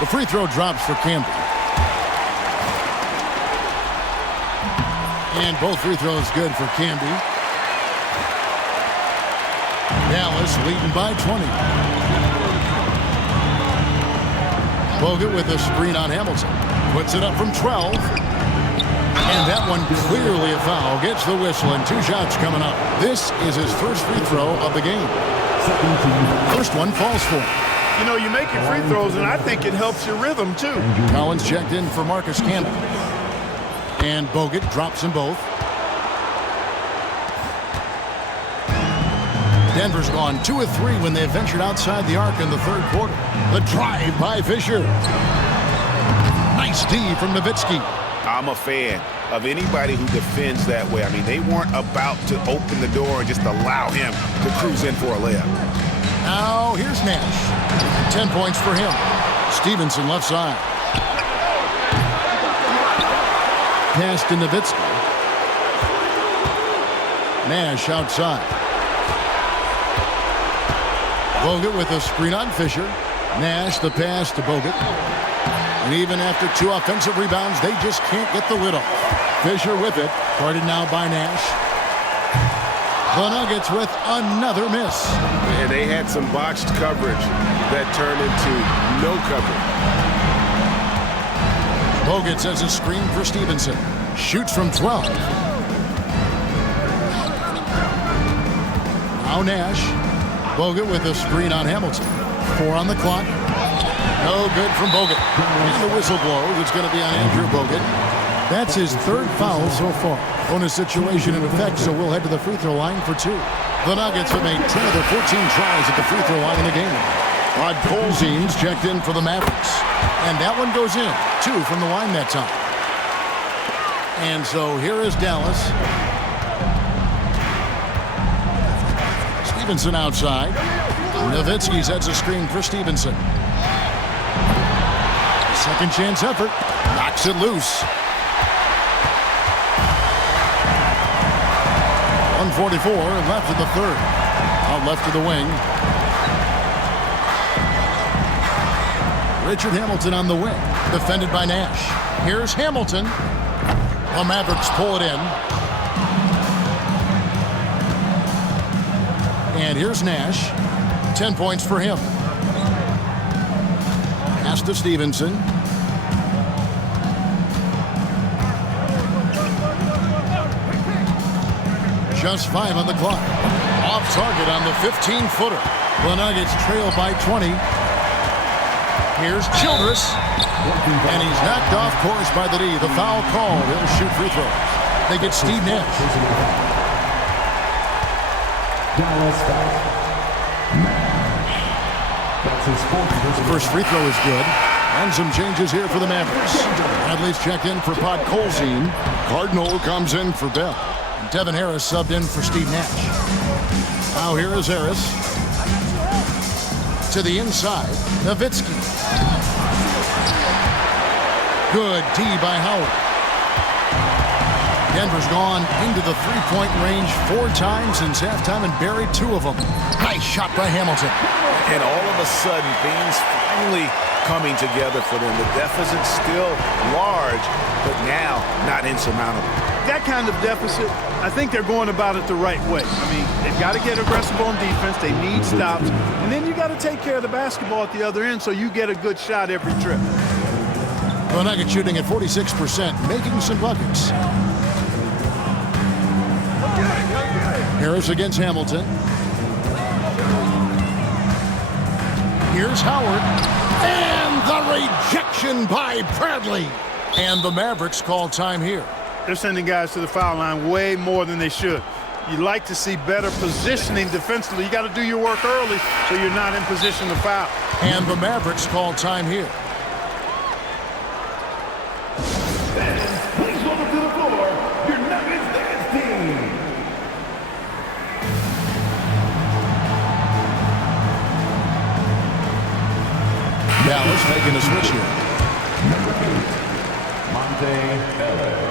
The free throw drops for Camby. And both free throws good for Camby. Dallas leading by 20. Bogut with a screen on Hamilton. Puts it up from 12. And that one clearly a foul. Gets the whistle and 2 shots coming up. This is his first free throw of the game. First one falls for him. You know, you make your free throws, and I think it helps your rhythm, too. Collins checked in for Marcus Camby. And Bogut drops them both. Denver's gone 2 of 3 when they ventured outside the arc in the third quarter. The drive by Fisher. Nice D from Nowitzki. I'm a fan of anybody who defends that way. I mean, they weren't about to open the door and just allow him to cruise in for a layup. Now here's Nash. 10 points for him. Stevenson left side. Pass to Nowitzki. Nash outside. Bogut with a screen on Fisher. Nash the pass to Bogut. And even after 2 offensive rebounds, they just can't get the lid off. Fisher with it. Guarded now by Nash. The Nuggets with another miss. And they had some botched coverage that turned into no coverage. Bogut sets a screen for Stevenson. Shoots from 12. Now Nash. Bogut with a screen on Hamilton. 4 on the clock. No good from Bogut. And the whistle blows. It's going to be on Andrew Bogut. That's his 3rd foul so far. Bonus situation in effect, so we'll head to the free throw line for 2. The Nuggets have made 10 of their 14 tries at the free throw line in the game. Rod Colzine's checked in for the Mavericks. And that one goes in. 2 from the line that time. And so here is Dallas. Stevenson outside. Nowitzki sets a screen for Stevenson. Second chance effort. Knocks it loose. 1:44 left in the 3rd. Out left to the wing. Richard Hamilton on the wing. Defended by Nash. Here's Hamilton. The Mavericks pull it in. And here's Nash. 10 points for him. Pass to Stevenson. Just 5 on the clock. Off target on the 15-footer. The Nuggets trail by 20. Here's Childress. And he's knocked off course by the D. The foul called. He'll shoot free throws. They get Steve Nash. The first free throw is good. And some changes here for the Mavericks. Bradley's checked in for Pod Colzine. Cardinal comes in for Bell. Devin Harris subbed in for Steve Nash. Now here is Harris. To the inside, Nowitzki. Good D by Howard. Denver's gone into the three-point range 4 times since halftime and buried 2 of them. Nice shot by Hamilton. And all of a sudden, things finally coming together for them. The deficit's still large, but now not insurmountable. That kind of deficit, I think they're going about it the right way. I mean, they've got to get aggressive on defense. They need stops. And then you got to take care of the basketball at the other end so you get a good shot every trip. The Nuggets shooting at 46%, making some buckets. Harris against Hamilton. Here's Howard. And the rejection by Bradley. And the Mavericks call time here. They're sending guys to the foul line way more than they should. You'd like to see better positioning defensively. You got to do your work early so you're not in position to foul. And the Mavericks call time here. Fans, please welcome to the floor your Nuggets dance team. Dallas making a switch here. Number 8, MyNBAEra.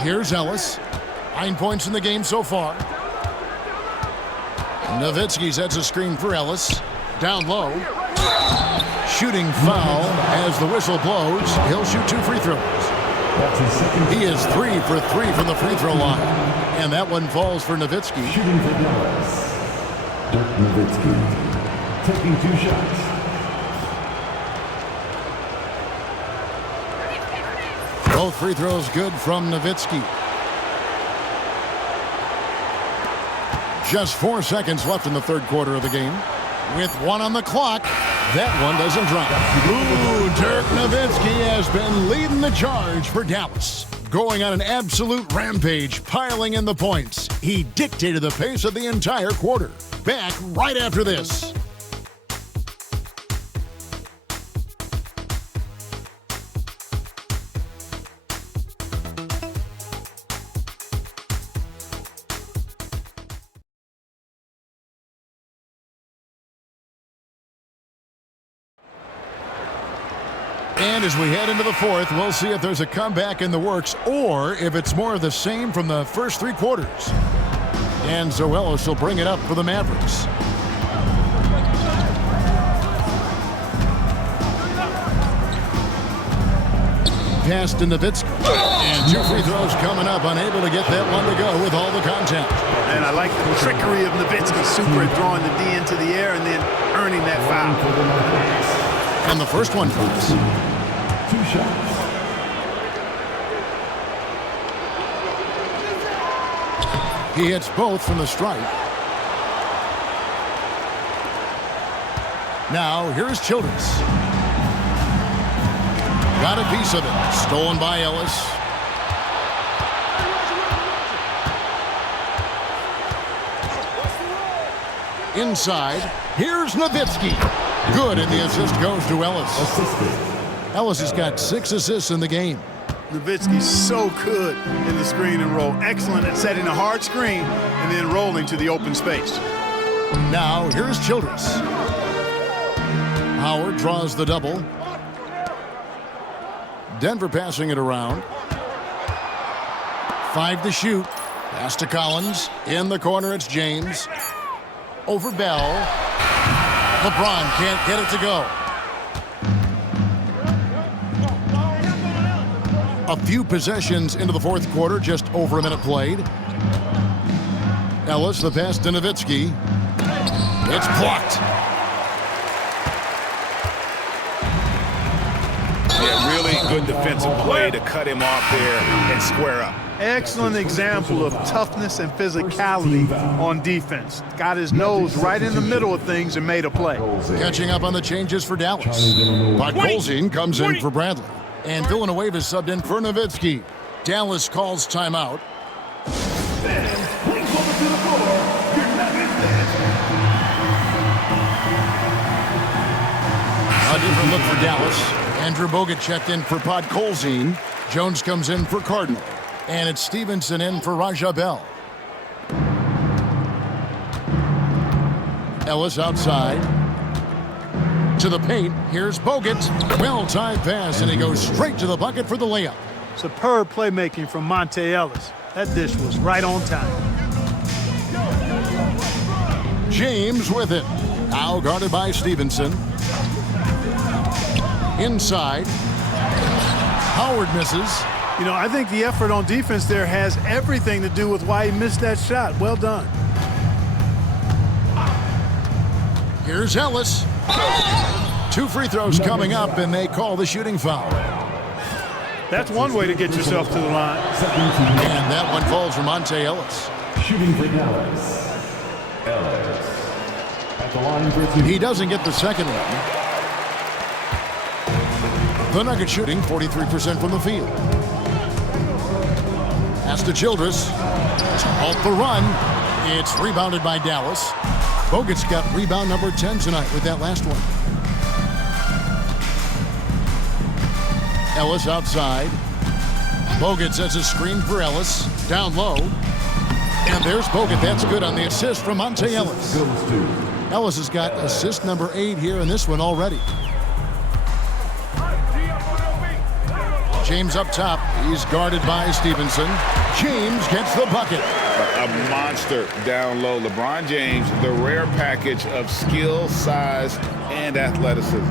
Here's Ellis. 9 points in the game so far. Nowitzki sets a screen for Ellis. Down low. Shooting foul as the whistle blows. He'll shoot 2 free throws. He is 3 for 3 from the free throw line. And that one falls for Nowitzki. Shooting for Dallas, Dirk Nowitzki, taking 2 shots. Both free throws good from Nowitzki. Just 4 seconds left in the 3rd quarter of the game. With 1 on the clock, that one doesn't drop. Ooh, Dirk Nowitzki has been leading the charge for Dallas. Going on an absolute rampage, piling in the points. He dictated the pace of the entire quarter. Back right after this. And as we head into the 4th, we'll see if there's a comeback in the works or if it's more of the same from the first 3 quarters. And Zoelos will bring it up for the Mavericks. pass to Nowitzki. And 2 free throws coming up, unable to get that one to go with all the contact. And I like the trickery of Nowitzki, super at throwing the D into the air and then earning that foul. And the first one falls. 2 shots. He hits both from the stripe. Now, here's Childress. Got a piece of it. Stolen by Ellis. Inside, here's Nowitzki. Good, and the assist goes to Ellis. Ellis has got 6 assists in the game. Nowitzki's so good in the screen and roll. Excellent at setting a hard screen and then rolling to the open space. Now, here's Childress. Howard draws the double. Denver passing it around. 5 to shoot. Pass to Collins. In the corner, it's James. Over Bell. LeBron can't get it to go. A few possessions into the fourth quarter, just over a minute played. Ellis, the pass to Nowitzki. It's blocked. Yeah, really good defensive play to cut him off there and square up. Excellent example of toughness and physicality on defense. Got his nose right in the middle of things and made a play. Catching up on the changes for Dallas. Podkolzin comes in for Bradley. And Villanueva is subbed in for Nowitzki. Dallas calls timeout. Fans, please welcome to the floor your Nuggets fans. A different look for Dallas. Andrew Bogut checked in for Podkolzin. Jones comes in for Cardinal. And it's Stevenson in for Raja Bell. Ellis outside. To the paint, here's Bogut. Well-timed pass, and he goes straight to the bucket for the layup. Superb playmaking from Monte Ellis. That dish was right on time. James with it. Now guarded by Stevenson. Inside. Howard misses. You know, I think the effort on defense there has everything to do with why he missed that shot. Well done. Here's Ellis. 2 free throws coming up, and they call the shooting foul. That's one way to get yourself to the line. And that one falls for Monte Ellis. Shooting for Dallas. Ellis. At the line for 2. He doesn't get the second one. The Nuggets shooting 43% from the field. Pass to Childress. Off the run. It's rebounded by Dallas. Bogut's got rebound number 10 tonight with that last one. Ellis outside. Bogut sets a screen for Ellis. Down low. And there's Bogut. That's good on the assist from Monte Ellis. Ellis has got assist number 8 here in this one already. James up top. He's guarded by Stevenson. James gets the bucket. A monster down low. LeBron James, the rare package of skill, size, and athleticism.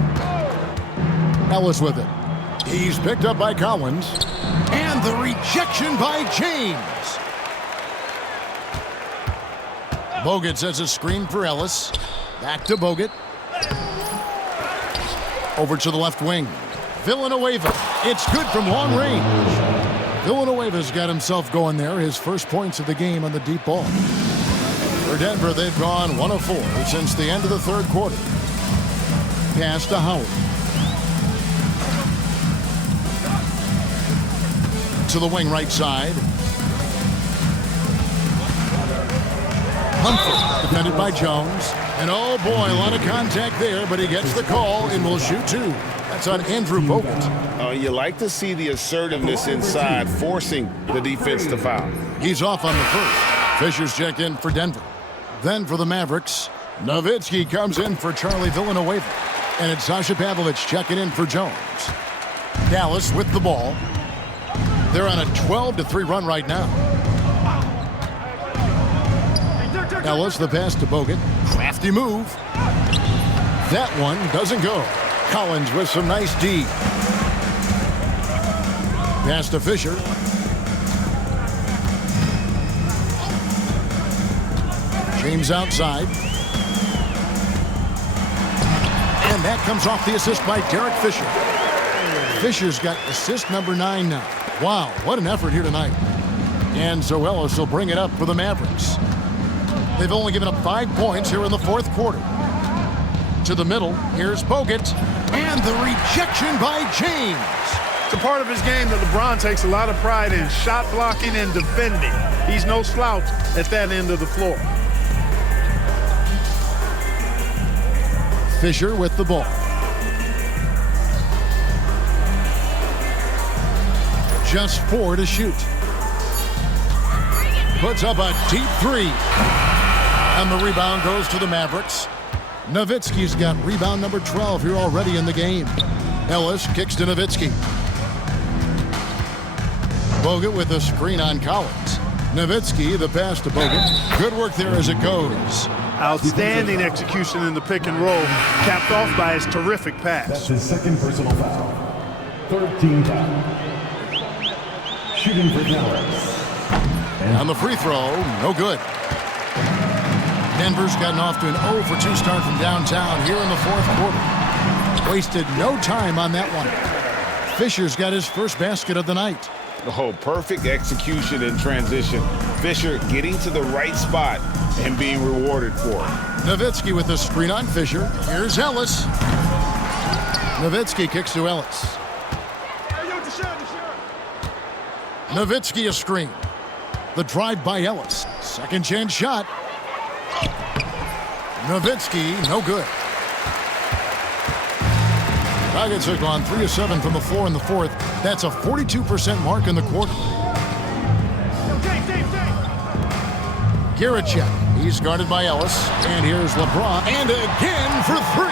Ellis with it. He's picked up by Collins. And the rejection by James. Bogut sets a screen for Ellis. Back to Bogut. Over to the left wing. Villanueva. It's good from long range. Villanueva's got himself going there. His first points of the game on the deep ball. For Denver, they've gone 1 of 4 since the end of the third quarter. Pass to Howard. To the wing right side. Humphrey, defended by Jones. And oh boy, a lot of contact there, but he gets the call and will shoot 2. That's on Andrew Bogut. You like to see the assertiveness inside, forcing the defense to foul. He's off on the first. Fisher's checked in for Denver. Then for the Mavericks, Nowitzki comes in for Charlie Villanueva. And it's Sasha Pavlovich checking in for Jones. Dallas with the ball. They're on a 12-3 run right now. Ellis, the pass to Bogut. Crafty move. That one doesn't go. Collins with some nice D. Pass to Fisher. James outside. And that comes off the assist by Derek Fisher. Fisher's got assist number 9 now. Wow, what an effort here tonight. And so Ellis will bring it up for the Mavericks. They've only given up 5 points here in the fourth quarter. To the middle, here's Bogut. And the rejection by James. It's a part of his game that LeBron takes a lot of pride in, shot blocking and defending. He's no slouch at that end of the floor. Fisher with the ball. Just 4 to shoot. Puts up a deep 3. And the rebound goes to the Mavericks. Nowitzki's got rebound number 12 here already in the game. Ellis kicks to Nowitzki. Bogut with a screen on Collins. Nowitzki, the pass to Bogut. Good work there as it goes. Outstanding execution in the pick and roll, capped off by his terrific pass. That's his second personal foul. 13 foul. Shooting for Dallas. On the free throw, no good. Denver's gotten off to an 0 for 2 start from downtown here in the fourth quarter. Wasted no time on that one. Fisher's got his first basket of the night. Oh, perfect execution in transition. Fisher getting to the right spot and being rewarded for it. Nowitzki with the screen on Fisher. Here's Ellis. Nowitzki kicks to Ellis. Nowitzki a screen. The drive by Ellis. Second chance shot. Nowitzki, no good. Nuggets have gone 3 of 7 from the floor in the fourth. That's a 42% mark in the quarter. Garachek, he's guarded by Ellis. And here's LeBron. And again for 3.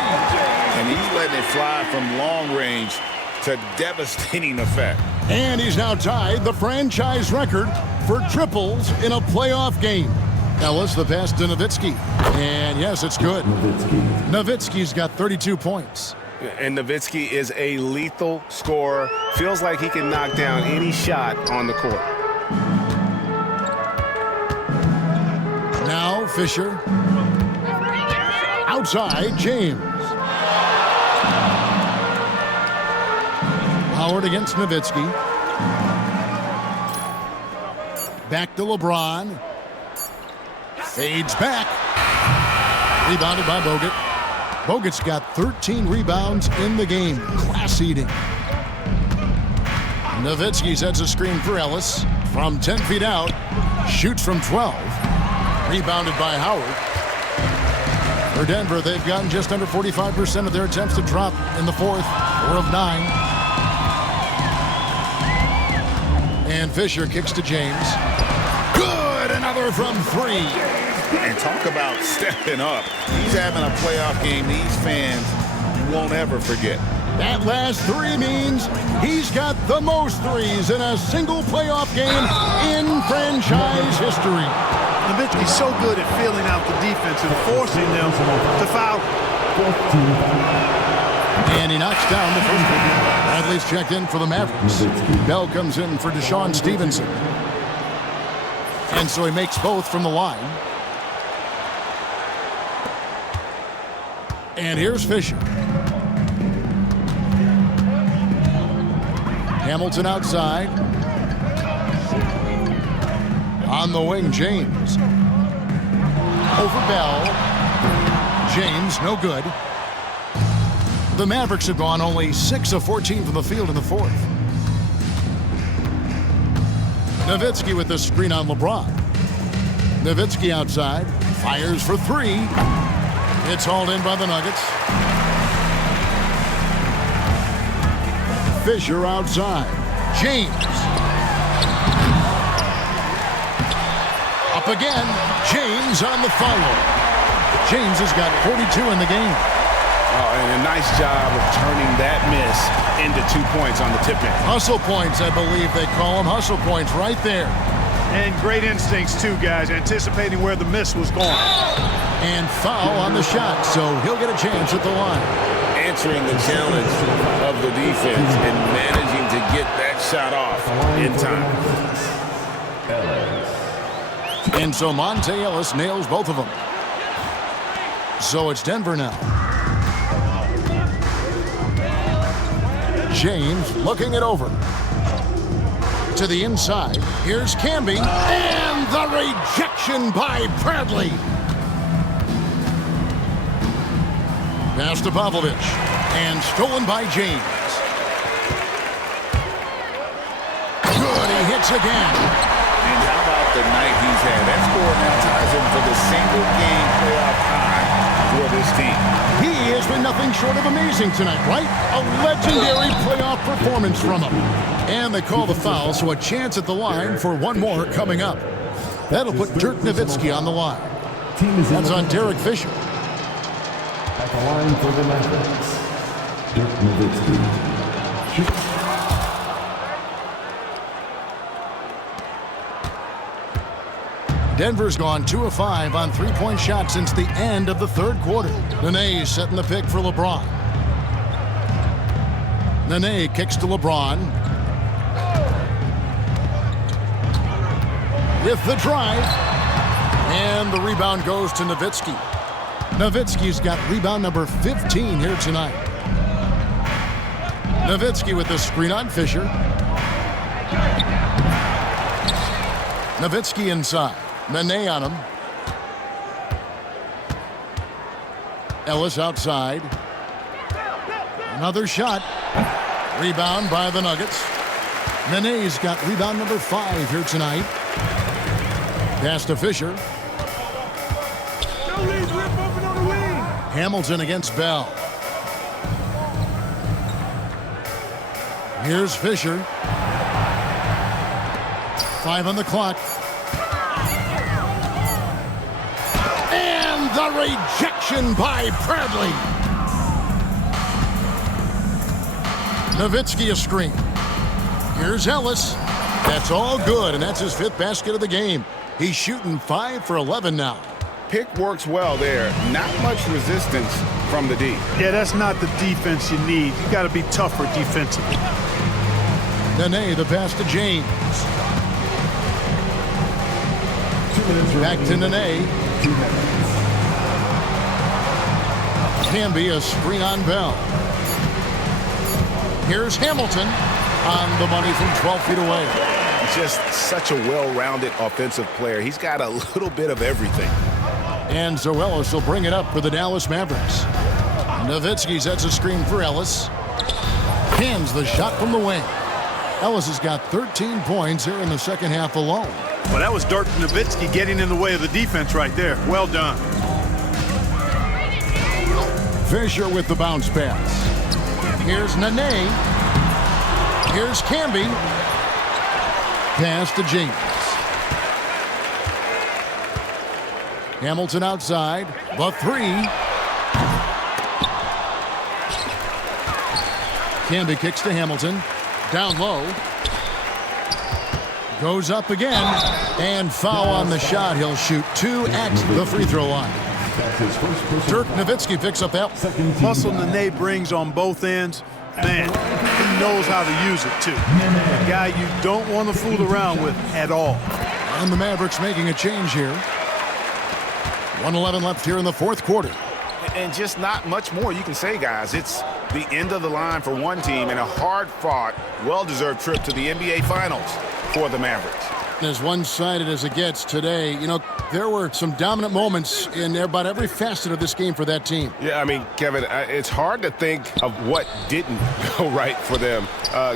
And he's letting it fly from long range to devastating effect. And he's now tied the franchise record for triples in a playoff game. Ellis, the pass to Nowitzki. And yes, it's good. Nowitzki's got 32 points. And Nowitzki is a lethal scorer. Feels like he can knock down any shot on the court. Now Fisher. Outside, James. Howard against Nowitzki. Back to LeBron. Fades back. Rebounded by Bogut. Bogut's got 13 rebounds in the game. Class eating. Nowitzki sets a screen for Ellis. From 10 feet out. Shoots from 12. Rebounded by Howard. For Denver, they've gotten just under 45% of their attempts to drop in the fourth. 4 of 9. And Fisher kicks to James. Good! Another from 3. And talk about stepping up. He's having a playoff game these fans won't ever forget. That last 3 means he's got the most threes in a single playoff game in franchise history. Nowitzki's so good at filling out the defense and forcing them to foul. And he knocks down the first one. Bradley's checked in for the Mavericks. Bell comes in for Deshaun Stevenson. And so he makes both from the line. And here's Fisher. Hamilton outside. On the wing, James. Over Bell. James, no good. The Mavericks have gone only 6 of 14 from the field in the fourth. Nowitzki with the screen on LeBron. Nowitzki outside. Fires for 3. It's hauled in by the Nuggets. Fisher outside. James. Up again. James on the follow. James has got 42 in the game. Oh, and a nice job of turning that miss into 2 points on the tip-in. Hustle points, I believe they call them. Hustle points right there. And great instincts, too, guys, anticipating where the miss was going. And foul on the shot, so he'll get a chance at the line. answering the challenge of the defense and managing to get that shot off in time. And so Monte Ellis nails both of them. So it's Denver now. James looking it over. To the inside. Here's Camby. And the rejection by Bradley. Pass to Pavlovich. And stolen by James. Good, he hits again. And how about the night he's had? That score now ties him for the single-game playoff tie for this team. He has been nothing short of amazing tonight, right? A legendary playoff performance from him. And they call the foul, so a chance at the line for one more coming up. That'll put Dirk Nowitzki on the line. That's on Derek Fisher. At the line for the Mavericks, Dirk Nowitzki. Denver's gone 2 of 5 on three-point shots since the end of the third quarter. Nene setting the pick for LeBron. Nene kicks to LeBron. With the drive. And the rebound goes to Nowitzki. Nowitzki's got rebound number 15 here tonight. Nowitzki with the screen on Fisher. Nowitzki inside. Nene on him. Ellis outside. Another shot. Rebound by the Nuggets. Nene's got rebound number 5 here tonight. Pass to Fisher. Hamilton against Bell. Here's Fisher. 5 on the clock. And the rejection by Bradley. Nowitzki a screen. Here's Ellis. That's all good, and that's his 5th basket of the game. He's shooting 5 for 11 now. Pick works well there. Not much resistance from the D. Yeah, that's not the defense you need. You got to be tougher defensively. Nene, the pass to James. Back to Nene. Can be a screen on Bell. Here's Hamilton on the money from 12 feet away. Just such a well-rounded offensive player. He's got a little bit of everything. And so Ellis will bring it up for the Dallas Mavericks. Nowitzki sets a screen for Ellis. Hands the shot from the wing. Ellis has got 13 points here in the second half alone. Well, that was Dirk Nowitzki getting in the way of the defense right there. Well done. Fisher with the bounce pass. Here's Nene. Here's Camby. Pass to James. Hamilton outside. The 3. Camby kicks to Hamilton. Down low. Goes up again. And foul on the shot. He'll shoot 2 at the free throw line. Dirk Nowitzki picks up that. Muscle Nene brings on both ends. Man, he knows how to use it, too. A guy you don't want to fool around with at all. And the Mavericks making a change here. 1:11 left here in the fourth quarter. And just not much more you can say, guys. It's the end of the line for one team and a hard-fought, well-deserved trip to the NBA Finals for the Mavericks. As one-sided as it gets today, you know, there were some dominant moments in about every facet of this game for that team. Yeah, I mean, Kevin, it's hard to think of what didn't go right for them.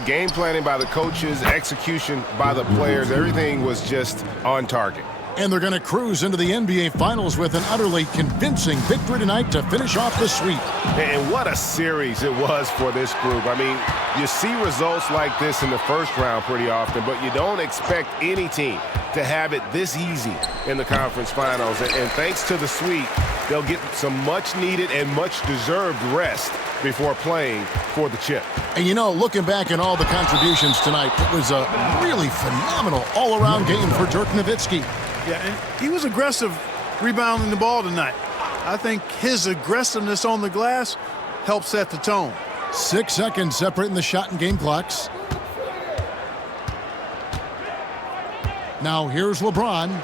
Game planning by the coaches, execution by the players, everything was just on target. And they're going to cruise into the NBA Finals with an utterly convincing victory tonight to finish off the sweep. And what a series it was for this group. I mean, you see results like this in the first round pretty often, but you don't expect any team to have it this easy in the conference finals. And thanks to the sweep, they'll get some much-needed and much-deserved rest before playing for the chip. And, you know, looking back at all the contributions tonight, it was a really phenomenal all-around game for Dirk Nowitzki. Yeah, and he was aggressive rebounding the ball tonight. I think his aggressiveness on the glass help set the tone. 6 seconds separating the shot and game clocks. Now here's LeBron.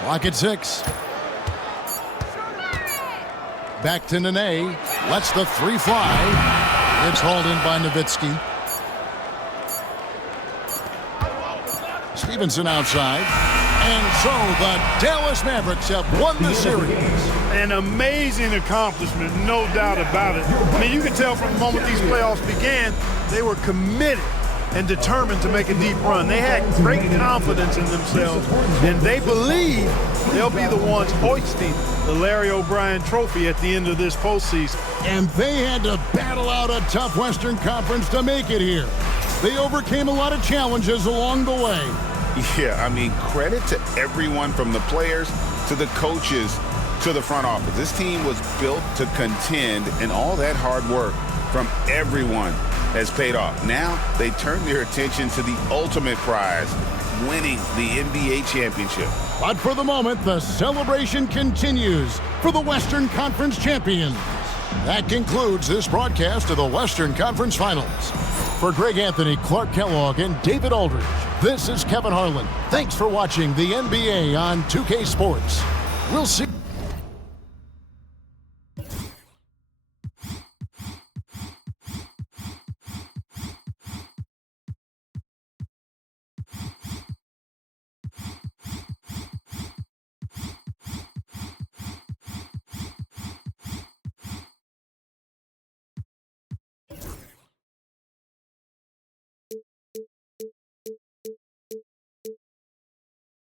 Clock at 6. Back to Nene. Lets the three fly. It's hauled in by Nowitzki. Stevenson outside. And so the Dallas Mavericks have won the series. An amazing accomplishment, no doubt about it. I mean, you can tell from the moment these playoffs began, they were committed and determined to make a deep run. They had great confidence in themselves, and they believe they'll be the ones hoisting the Larry O'Brien trophy at the end of this postseason. And they had to battle out a tough Western Conference to make it here. They overcame a lot of challenges along the way. Yeah, I mean, credit to everyone from the players to the coaches to the front office. This team was built to contend, and all that hard work from everyone has paid off. Now they turn their attention to the ultimate prize, winning the NBA championship. But for the moment, the celebration continues for the Western Conference champions. That concludes this broadcast of the Western Conference Finals. For Greg Anthony, Clark Kellogg, and David Aldridge, this is Kevin Harlan. Thanks for watching the NBA on 2K Sports. We'll see